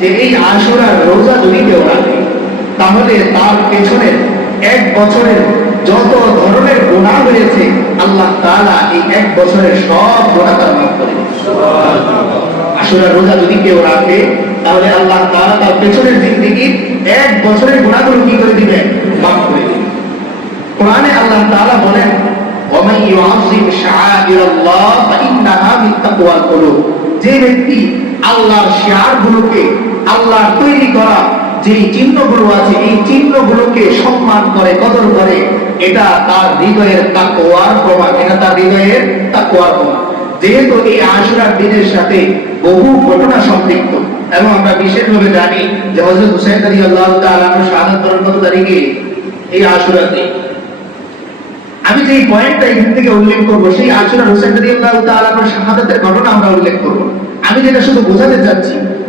যে এই আশুরার রোজা যদি কেউ রাখে, তাহলে তার পেছনের এক বছরের যত ধরনের গোনা হয়েছে আল্লাহ তাআলা এই এক বছরের সব গুণা তার মাফ করে আশুরার রোজা যদি কেউ রাখে, তাহলে আল্লাহ তাআলা তার পেছনের জিন্দেগি এক বছরের গুণাগুলো কি করে দিবেন? মাফ করে দিবেন। কোরআনে আল্লাহ তাআলা বলেন যে ব্যক্তি আল্লাহর শিয়ারগুলোকে আল্লাহর তৈরি করা যে চিহ্নগুলো আছে, এই চিহ্নগুলোকে সম্মান করে, কদর করে, এটা তার হৃদয়ের তাকওয়ার প্রমাণ, এটা তার হৃদয়ের তাকওয়ার প্রমাণ। যেহেতু এই আশুরার দিনের সাথে বহু ঘটনা সম্পৃক্ত, এবং আমরা বিশেষভাবে জানি যে হযরত হুসাইন রাদিয়াল্লাহু তাআলা শাহাদাত বরণ কত তারিখে? এই আশুরার দিন। আমি যে পয়েন্টটা এখান থেকে উল্লেখ করব, সেই আলোচনা হোসেন রাদিয়াল্লাহু তাআলার শাহাদাতের ঘটনা আমরা উল্লেখ করব। আমি যেটা শুধু বোঝাতে চাচ্ছি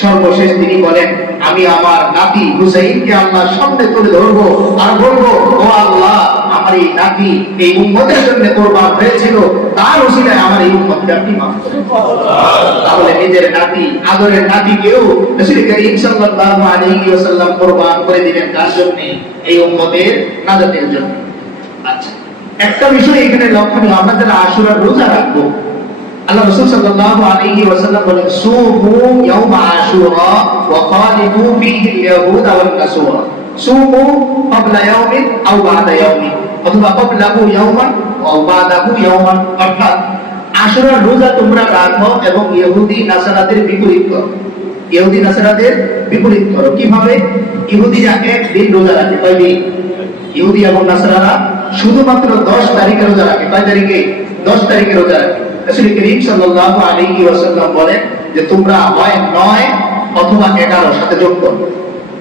সর্বশেষ তিনি বলেন, আমি আমার নাতি হুসাইনকে আল্লাহর সামনে তুলে ধরবো আর বলব, ও আল্লাহ, আমার এই নাতি এই উম্মতের জন্য কোরবান হয়েছিল, তার ওসিলায় আমার এই উম্মতকে আপনি মাফ করুন। তাহলে নিজের নাতি, আদরের নাতিকেও রাসূল করিম সাল্লাল্লাহু আলাইহি ওয়াসাল্লাম কোরবান করে দিলেন কার জন্য? এই উম্মতের নাজাতের জন্য। আচ্ছা একটা বিষয় এখানে লক্ষণীয়, আমরা যারা আশুরার রোজা রাখব সাল্লাল্লাহু আলাইহি ওয়াসাল্লাম বলেন, সুমু ইয়াউমা আশুরা ওয়া খালিফু ফীহি আল-ইয়াহুদ ওয়ান নাসারা সুমু ক্বাবলা ইয়াউমিন আও বা'দা ইয়াউমিন, অথবা ক্বাবলাহু ইয়াওমান ওয়া বা'দাহু ইয়াওমান অর্থাৎ আশুরার রোজা তোমরা রাখো এবং ইহুদি নাসারাদের বিপরীত করো। ইহুদি নাসারাদের বিপরীত করো। কীভাবে? ইহুদিরা একদিন রোজা রাখে। কয়দিন ইহুদি এবং নাসারারা শুধুমাত্র 10 তারিখে রোজা রাখে। কয় তারিখে? 10 তারিখে রোজা রাখে। রাসূল করিম সাল্লাল্লাহু আলাইহি ওয়াসাল্লাম বলেন যে তোমরা 9 অথবা 11 সাথে যোগ করো।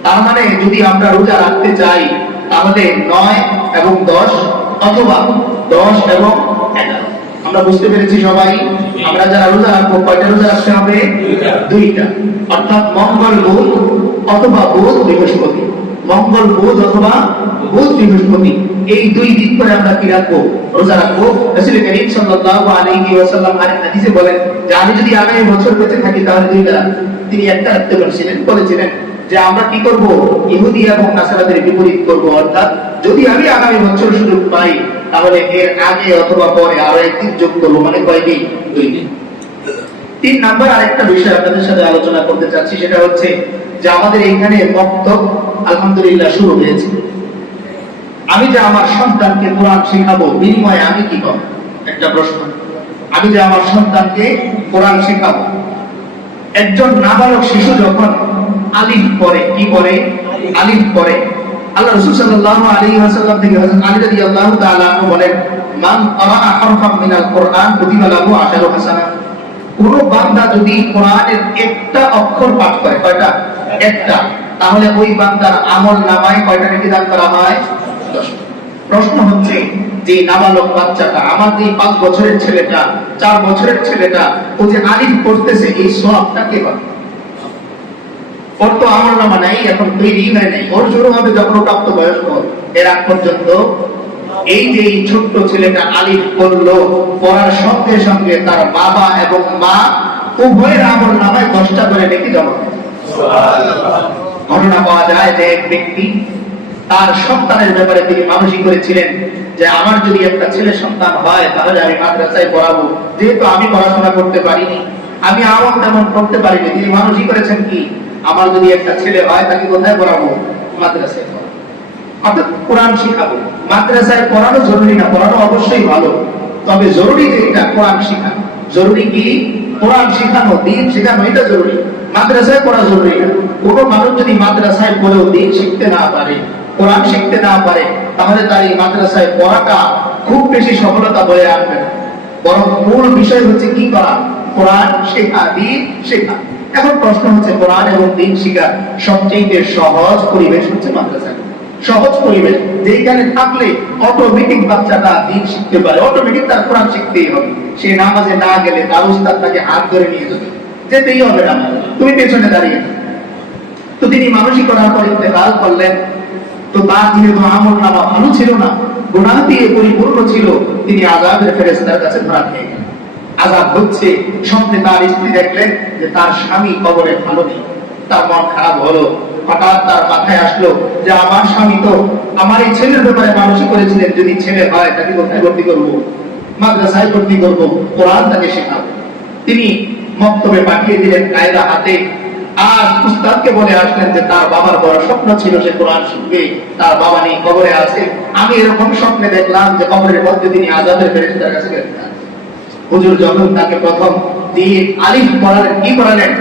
তার মানে রোজা রাখতে চাই 9 এবং 10 অথবা 10 এবং 11 আমরা বুঝতে পেরেছি সবাই? আমরা রোজা রাখব, কয়টা রোজা দুইটা। অর্থাৎ মঙ্গল বুধ অথবা বুধ বৃহস্পতি। মঙ্গল বুধ অথবা বুধ বৃহস্পতি। এই দুই দিন করে আমরা কি রাখব? রোজা রাখব? রাসূল করিম সাল্লাল্লাহু আলাইহি ওয়াসাল্লাম আরেক হাদিসে বলেন যে, আমি যদি আগামী বছর বেঁচে থাকি, তাহলে দুইটা রাখব তিনি একটা রাখতে বলেছিলেন বলেছিলেন যে, আমরা কি করব? ইহুদি এবং নাসারাদের বিপরীত করব। অর্থাৎ, যদি আমি আগামী বছর সুযোগ পাই, তাহলে এর আগে অথবা পরে আরও একদিন যোগ করব মানে কয়দিন দুই দিন। তিন নাম্বার আরেকটা বিষয় আপনাদের সাথে আলোচনা করতে চাচ্ছি, সেটা হচ্ছে যে, আমাদের এখানে মক্তব আলহামদুলিল্লাহ শুরু হয়েছে। আমি যে আমার সন্তানকে কোরআন শেখাবো, বিনিময়ে আমি কি পাবো একটা প্রশ্ন। আমি যে আমার সন্তানকে কোরআন শেখাবো, একজন নাবালক শিশু যখন আলিফ পড়ে, কি পড়ে? আলিফ আল্লাহ থেকে আলী বলেন, মান মিনাল কোরআন কোন বান্দা যদি কোরআনের একটা অক্ষর পাঠ করে, কয়টা? একটা। তাহলে ওই বান্দার আমল নামায় কয়টা নেকি দান করা হয়? প্রশ্ন। হচ্ছে, যে নাবালক বাচ্চাটা, আমার যে পাঁচ বছরের ছেলেটা, চার বছরের ছেলেটা, ও যে আলিফ পড়তেছে, এই সবটা কে পাবে ওর তো আমার নামা নাই, এখন ওর হবে যখন প্রাপ্ত বয়স্ক এর আগ পর্যন্ত এই যে এই ছোট্ট ছেলেটা আলিফ পড়ল, পড়ার সঙ্গে সঙ্গে তার বাবা এবং মা উভয়ের নামায় দশটা করে নেকি জমা ঘটনা পাওয়া যায় যে এক ব্যক্তি তার সন্তানের ব্যাপারে তিনি মানসিক করেছিলেন যে আমার যদি একটা ছেলে সন্তান হয়, তাহলে আমি মাদ্রাসায় পড়াবো। যেহেতু আমি পড়াশোনা করতে পারিনি, আমি আমল তেমন করতে পারিনি। তিনি মানসিক করেছেন কি? আমার যদি একটা ছেলে হয়, তাকে কোথায় পড়াবো? মাদ্রাসায় অর্থাৎ কোরআন শিখাবো। মাদ্রাসায় পড়ানো জরুরি না, পড়ানো অবশ্যই ভালো। তবে জরুরি কোরআন শিখা। জরুরি কি? কোরআন শিখানো, দিন শেখানো, এটা জরুরি। মাদ্রাসায় পড়া জরুরি না। কোনো মানুষ যদি মাদ্রাসায় পড়েও দিন শিখতে না পারে কোরআন শিখতে না পারে, তাহলে তার এই মাদ্রাসায় পড়াটা খুব বেশি সফলতা বয়ে আনবে না। বরং মূল বিষয় হচ্ছে কি করা? কোরআন শেখা, দিন শেখা। এখন প্রশ্ন হচ্ছে, কোরআন এবং দিন শিখার সবচেয়ে সহজ পরিবেশ হচ্ছে মাদ্রাসা সহজ পরিবেশ যেখানে থাকলে অটোমেটিক বাচ্চাটা দিন শিখতে পারে অটোমেটিক তার কোরআন শিখতেই হবে। সে নামাজে না গেলে তার উস্তাদ তাকে হাত ধরে নিয়ে যাবে। যেতেই হবে না তুমি পেছনে দাঁড়িয়ে। তো তিনি মানসিক করার পর ইন্তেকাল করলেন। তো তার যেহেতু আমল নামা ভালো ছিল না। গুণা দিয়ে পরিপূর্ণ ছিল। তিনি আজাদের ফেরেস্তার কাছে ধরা খেয়ে গেলেন। আজাদ হচ্ছে স্বপ্নে তার স্ত্রী দেখলেন যে তার স্বামী কবরে ভালো নেই। তার মন খারাপ হলো। হঠাৎ তার মাথায় আসলো যে, আমার স্বামী তো আমার এই ছেলের ব্যাপারে মানুষই করেছিলেন। যদি ছেলে হয়, তাকে কোথায় ভর্তি করব? মাদ্রাসায় ভর্তি করব। কোরআন তাকে শেখাবো। তিনি মক্তবে পাঠিয়ে দিলেন কায়দা হাতে। আর উস্তাদকে বলে আসলেন যে, তার বাবার বড় স্বপ্ন ছিল সে কোরআন শিখবে, তার বাবা নেই, কবরে আছে। আমি এরকম স্বপ্নে দেখলাম যে, কবরের মধ্যে তিনি আজাদের ফেরেস্তার কাছে হুজুর যখন তাকে প্রথম দিয়ে আলিফ পড়ালেন, কি পড়ালেন?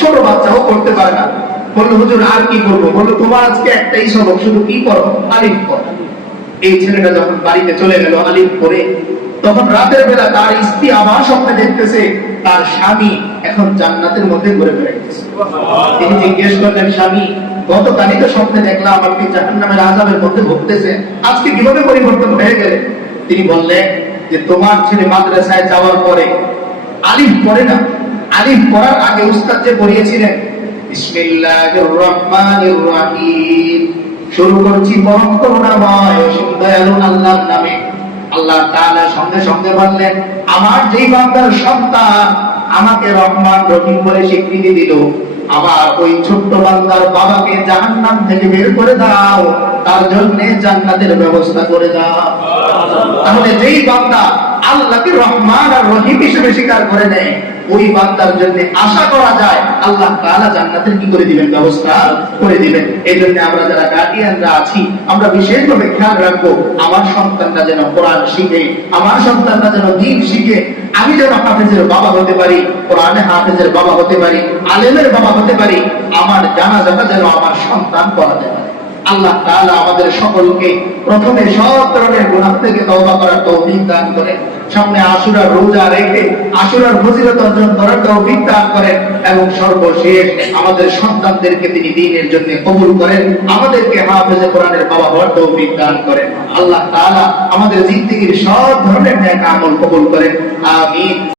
ছোট বাচ্চাও করতে পারে না। বলল, হুজুর, আর কি করব বলল, তোমার আজকে একটাই সবক, শুধু কি করো আলিফ পড়ো। এই ছেলেটা যখন বাড়িতে চলে গেল আলিফ পরে তখন রাতের বেলা তার স্ত্রী আবার স্বপ্নে দেখতেছে, তার স্বামী এখন জান্নাতের মধ্যে ঘুরে বেড়াইতেছে। তিনি জিজ্ঞেস করলেন, স্বামী, গতকালই তো স্বপ্নে দেখলাম আপনি জাহান নামের আজাবের মধ্যে ভুগতেছে আজকে কীভাবে পরিবর্তন হয়ে গেলে তিনি বললেন যে, তোমার ছেলে মাদ্রাসায় যাওয়ার পরে আলিফ পড়ে না। আলিফ পড়ার আগে উস্তাদ যে পড়িয়েছিলেন শুরু করছি আল্লাহ সঙ্গে সঙ্গে বললেন, আমার যেই বান্দার সন্তান আমাকে রহমান রহিম বলে স্বীকৃতি দিল। আবার ওই ছোট্ট বান্দার বাবাকে জাহান্নাম থেকে বের করে দাও। তার জন্য জান্নাতের ব্যবস্থা করে দাও। তাহলে যেই বান্দা আল্লাহকে রহমান আর রহিম হিসেবে স্বীকার করে নেয়। ওই বান্দার জন্য আশা করা যায়, আল্লাহ তাআলা জান্নাতের কি করে দিবেন? ব্যবস্থা করে দিবেন। এই জন্য আমরা যারা গার্ডিয়ানরা আছি, আমরা বিশেষভাবে খেয়াল রাখব, আমার সন্তানরা যেন কোরআন শিখে, আমার সন্তানরা যেন দিন শিখে, আমি যেন হাফেজের বাবা হতে পারি, কোরআনে হাফেজের বাবা হতে পারি, আলেমের বাবা হতে পারি, আমার জানাজাটা যেন আমার সন্তান পড়াতে পারে। আল্লাহ তাআলা আমাদের সকলকে প্রথমে সব ধরনের গুনাহ থেকে তওবা করার তৌফিক দান করেন। সামনে আশুরার রোজা রেখে আশুরার ফজিলত অর্জন করার তৌফিক দান করেন এবং সর্বশেষ আমাদের সন্তানদেরকে তিনি দ্বীনের জন্য কবুল করেন, আমাদেরকে হাফেজে কোরআনের বাবা হওয়ার তৌফিক দান করেন। আল্লাহ তাআলা আমাদের জিন্দেগীর সব ধরনের নেক আমল কবুল করেন। আমিন।